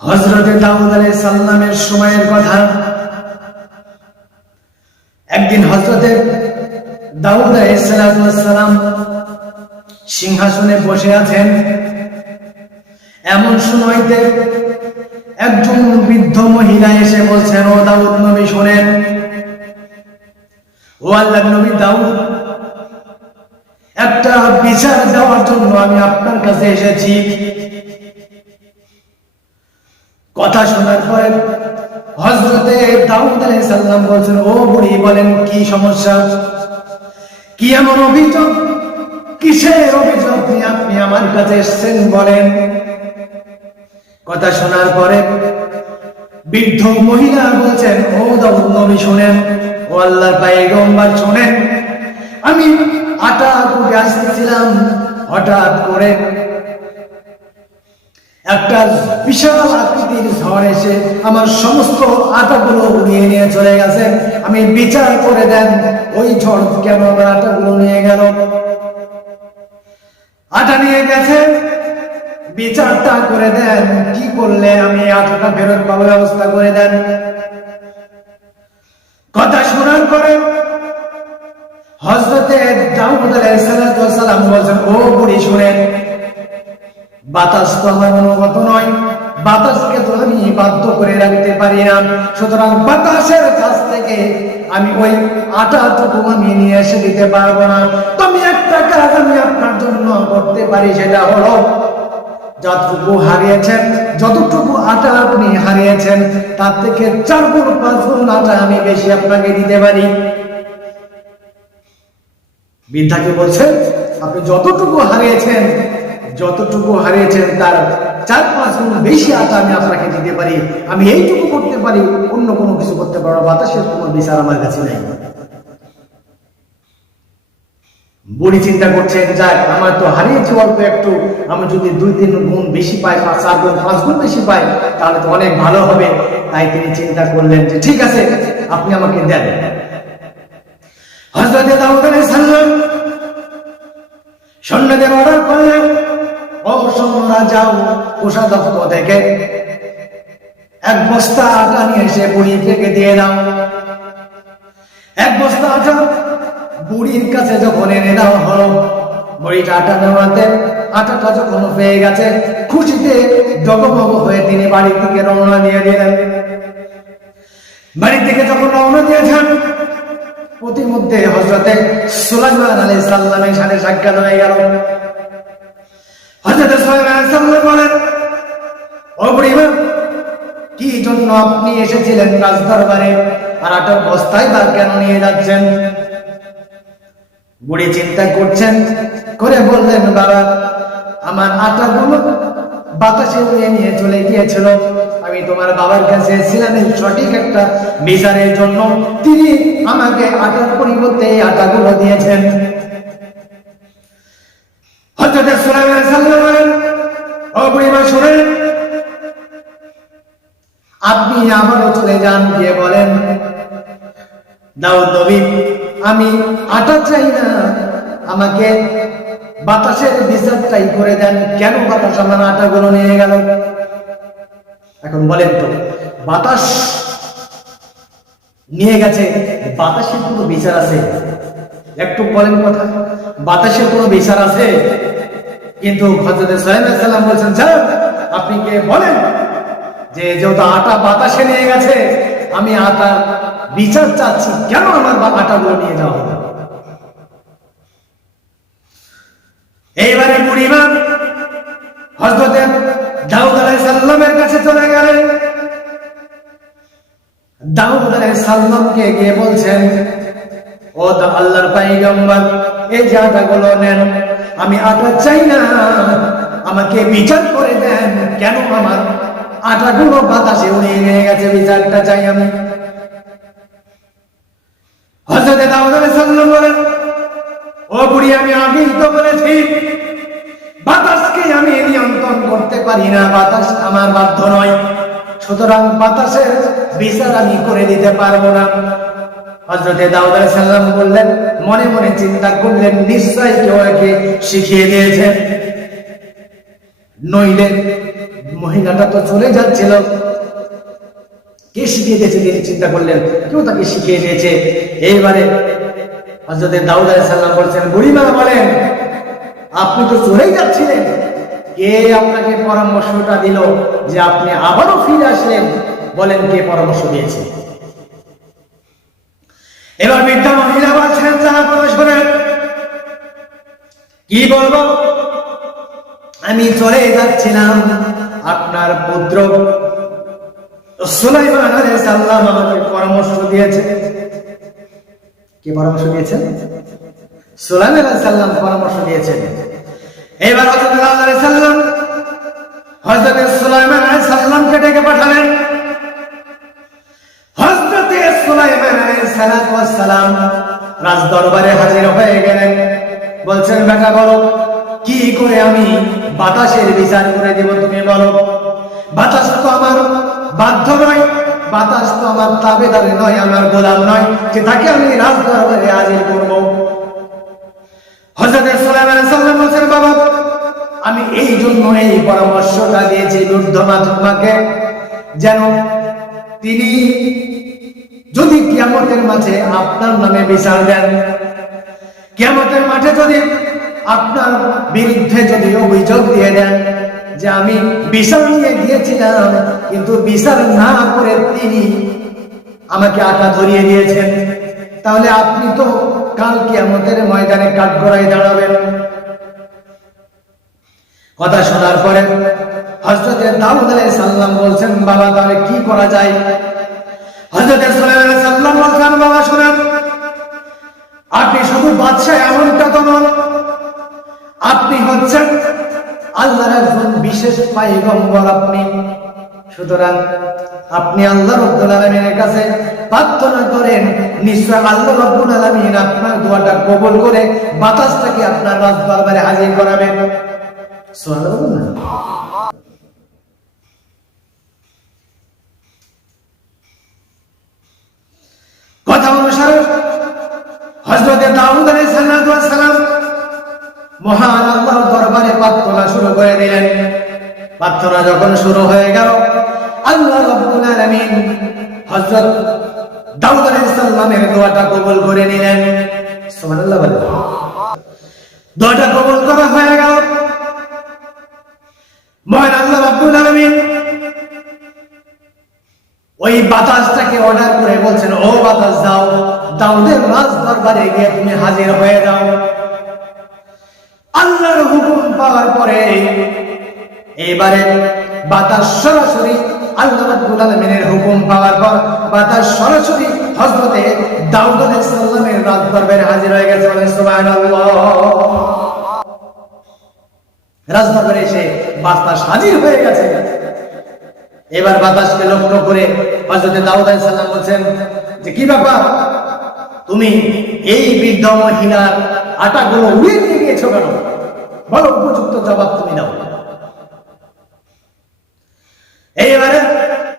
হযরতে দাউদ আলাইহিস সালামের সময়ের কথা। একদিন হযরতে দাউদ আলাইহিস সালাম সিংহাসনে বসে আছেন। এমন সময়তে একজন বৃদ্ধ মহিলা এসে বলছেন, ও দাউদ নবী শুনেন, ও আল্লাহর নবী দাউদ, একটা বিচার দেওয়ার জন্য আমি আপনার কাছে এসেছি। কথা শোনার পরে হযরতে দাউদ আলাইহিস সালাম বলছেন, ও বুড়ি বলেন কি সমস্যা, কি এমন অভিযোগ, কিসের অভিযোগ নিয়ে আপনি আমার কাছে এসেছেন বলেন। কথা শোনার পরে বৃদ্ধ মহিলা বলছেন, ও দাউদ নবী শুনেন, ও আল্লাহর পয়গম্বর শুনেন, আমি আটা কুটে আসতেছিলাম, হঠাৎ করে একটা বিশাল আকৃতির ঝড় এসে আমার সমস্ত আটাগুলো উড়িয়ে নিয়ে চলে গেছে। আমি বিচার করে দেন ওই ঝড় কেন আমার আটাগুলো নিয়ে গেল। আটা নিয়ে গেছে, বিচারটা করে দেন, কি করলে আমি আটাটা ফেরত পাবো ব্যবস্থা করে দেন। কথা শোনার পরে হযরতে দাউদ আলাইহিস সালাম বলেন, ও বুড়ি শুনেন, বাতাস তো আমার অনুগত নয়, বাতাসকে তো আমি বাধ্য করে রাখতে পারি না, সুতরাং বাতাসের কাছ থেকে আমি ওই আটাটুকু আমি নিয়ে এসে দিতে পারবো না। তুমি একটা কাজ আমি আপনার জন্য করতে পারি, সেটা হলো যতটুকু হারিয়েছেন, যতটুকু আটা আপনি হারিয়েছেন তার থেকে 4 গুণ 5 গুণ আটা আমি বেশি আপনাকে দিতে পারি। বৃদ্ধাকে বলছেন, আপনি যতটুকু হারিয়েছেন তার 4-5 গুণ বেশি আটা আমি আপনাকে দিতে পারি। আমি এইটুকু করতে পারি, অন্য কোনো কিছু করতে পারবো, বাতাসের কোনো বিচার আমার কাছে নাই। বুড়ি চিন্তা করছেন, যাক আমার তো হারিয়েছি অল্প একটু, আমি যদি 2-3 গুণ বেশি পাই, 4 গুণ 5 গুণ বেশি পাই, তাহলে তো অনেক ভালো হবে। তাই তিনি চিন্তা করলেন যে ঠিক আছে, আপনি আমাকে দেন। হযরতে দাউদ আলাইহিস সালাম সৈন্যদের অর্ডার করলেন, ও সৈন্যরা যাও, কোষাধ্যক্ষ থেকে 1 বস্তা আটা নিয়ে এসে বুড়িকে দিয়ে দাও। 1 বস্তা আটা বুড়ির কাছে যখন এনে দেওয়া হলো, বুড়িটা আটা নেওয়াতে আটাটা যখন পেয়ে গেছে, খুশিতে ডগমগ হয়ে তিনি বাড়ির দিকে রওনা দিয়ে দিলেন। বাড়ির দিকে যখন রওনা দিয়েছেন, প্রতিমধ্যে হযরতে সুলাইমান আলাইহিস সালামের সাথে সাক্ষাৎ হয়ে গেল। হযরতে সুলাইমান আলাইহিস সালাম বলেন, ও বুড়িমা, কি জন্য আপনি এসেছিলেন রাজদরবারে, আর আটার বস্তায় বা কেন নিয়ে যাচ্ছেন? বুড়ি চিন্তা করছেন, করে বললেন, বাবা, আমার আটাগুলো বাতাসে উড়ে নিয়ে চলে গিয়েছিল, আমি তোমার বাবার কাছে ছিলাম সঠিক একটা বিচারের জন্য, তিনি আমাকে আটার পরিবর্তে এই আটাগুলো দিয়েছেন। হযরতে সুলাইমান আলাইহিস সালাম বলেন, ও বুড়িমা শুনেন, আপনি আবারও চলে যান, গিয়ে বলেন, দাউদ নবী, আমি আটা চাই না, আমাকে বাতাসের বিচারটাই করে দেন, কেন বাতাস আমার আটাগুলো নিয়ে গেল। এখন বলেন তো, বাতাস নিয়ে গেছে, বাতাসের কোনো বিচার আছে? একটু বলেন কথা, বাতাসের কোনো বিচার আছে? কিন্তু হযরতে সুলাইমান আলাইহিস সালাম বলছেন, স্যার আপনি কে বলেন যে যেহেতু আটা বাতাসে নিয়ে গেছে, আমি আটা বিচার চাচ্ছি, কেন আমার আটাগুলো নিয়ে যাওয়া হবে। এইবারে বুড়িমা হযরতে দাউদ আলাইহিস সালামের কাছে চলে গেলেন। দাউদ আলাইহিস সালামকে গিয়ে বলছেন, ও আল্লাহর পয়গম্বর, এই যে আটাগুলো নেন, আমি আটা চাই না, আমাকে বিচার করে দেন, কেন আমার আটাগুলো বাতাসে উড়িয়ে নিয়ে গেছে, বিচারটা চাই আমি। হযরতে দাউদ আলাইহিস সালাম বলেন, ও বুড়ি, আমি আগেই তো বলেছি বাতাসকে আমি নিয়ন্ত্রণ করতে পারি না, বাতাস আমার বাধ্য নয়, সুতরাং বাতাসের বিচার আমি করে দিতে পারবো না। হযরতে দাউদ আলাইহিস সালাম বললেন, মনে মনে চিন্তা করলেন, নিশ্চয়ই কেউ একে শিখিয়ে দিয়েছে। নইলে মহিলাটা তো চলে যাচ্ছিল। কে শিখিয়ে দিয়েছে তিনি চিন্তা করলেন, কেউ তাকে শিখিয়ে দিয়েছে। এইবারে হযরত দাউদ আলাইহিস সালাম বলছেন, বুড়িমা বলেন, আপনি তো চলেই যাচ্ছিলেন, কে আপনাকে পরামর্শটা দিল যে আপনি আবারও ফিরে আসলেন? বলেন কে পরামর্শ দিয়েছে? এবার বৃদ্ধা মহিলা বলছেন, যারা শোনেন, কি বলবো, আমি চলে যাচ্ছিলাম, আপনার পুত্র সুলাইমান আলাইহিস সালাম আমাকে পরামর্শ দিয়েছে। কি পরামর্শ দিয়েছেন? সুলাইমান আলাইহিস সালাম পরামর্শ দিয়েছেন। এবার হযরত দাউদ আলাইহিস সালাম হযরত সুলাইমান আলাইহিস সালামকে ডেকে পাঠালেন। হযরত সুলাইমান আলাইহিস সালাম রাজ দরবারে হাজির হয়ে গেলেন। বলছেন, বেটা বলো, কি করে আমি বাতাসের বিচার করে দেব, তুমি বলো। বাতাস তো আমার বাধ্য নয়, বাতাস তো আমার তাবেদার নয়, আমার গোলাম নয় যে তাকে আমি রাজ দরবারে হাজির করব। হযরত সুলাইমান আলাইহিস সালাম বলছেন, বাবা, আমি এই জন্য এই পরামর্শটা দিয়েছি বৃদ্ধমাকে, যেন তিনি যদি কিয়ামতের মাঠে আপনার নামে বিচার দেন, কিয়ামতের মাঠে যদি আপনার বিরুদ্ধে যদি অভিযোগ দিয়ে দেন যে আমি বিচার নিয়ে গিয়েছিলাম, কিন্তু বিচার না করে তিনি আমাকে আটা ধরিয়ে দিয়েছেন, তাহলে আপনি তো কাল কিয়ামতের ময়দানে কাঠগড়ায় দাঁড়াবেন। কথা শোনার পরে হযরত দাউদ আলাইহিস সালাম বলছেন, বাবা, তাহলে কি করা যায়? হযরত সুলাইমান আলাইহিস সালাম বলছেন, বাবা শুনেন, আপনি শুধু বাদশা এমনটা তো নন, আপনি হচ্ছেন আল্লাহর একজন বিশেষ পয়গম্বর আপনি। সুতরাং আপনি আল্লাহ রাব্বুল আলামিনের কাছে প্রার্থনা করেন, নিশ্চয় আল্লাহ রাব্বুল আলামিন আপনার দোয়াটা কবুল করে বাতাসটাকে আপনার রাজ দরবারে হাজির করাবেন। সুবহানাল্লাহ। কথা অনুসারে হযরত দাউদ আলাইহিস সালাম মহান আল্লাহর দরবারে প্রার্থনা শুরু করে দিলেন। প্রার্থনা যখন শুরু হয়ে গেল, আল্লাহ রাব্বুল আলামিন হযরত দাউদ আলাইহিস সালামের দোয়াটা কবুল করে নিলেন। সুবহানাল্লাহ বলে দোয়াটা কবুল করা হয়ে গেল। মহান আল্লাহ রাব্বুল আলামিন ওই বাতাসটাকে অর্ডার করে বলছেন, ও বাতাস যাও, দাউদের রাজ দরবারে গিয়ে তুমি হাজির হয়ে যাও। আল্লাহর হুকুম পাওয়ার পরে এবারে বাতাস সরাসরি আল্লাহ রাব্বুল আলামিনের হুকুম পাওয়ার পর বাতাস সরাসরি হযরত দাউদ আলাইহিস সালামের রাজ দরবারে হাজির হয়ে গেছে। সুবহানাল্লাহ। রাজ দরবারে এসে বাতাস হাজির হয়ে গেছে। এবার বাতাসকে লক্ষ্য করে হযরত দাউদ আলাইহিস সালাম বলছেন যে, কি ব্যাপার, তুমি এই বৃদ্ধ মহিলার আটাগুলো উড়িয়ে নিয়ে গিয়েছো কেন? বলো, উপযুক্ত জবাব তুমি দাও। এইবারে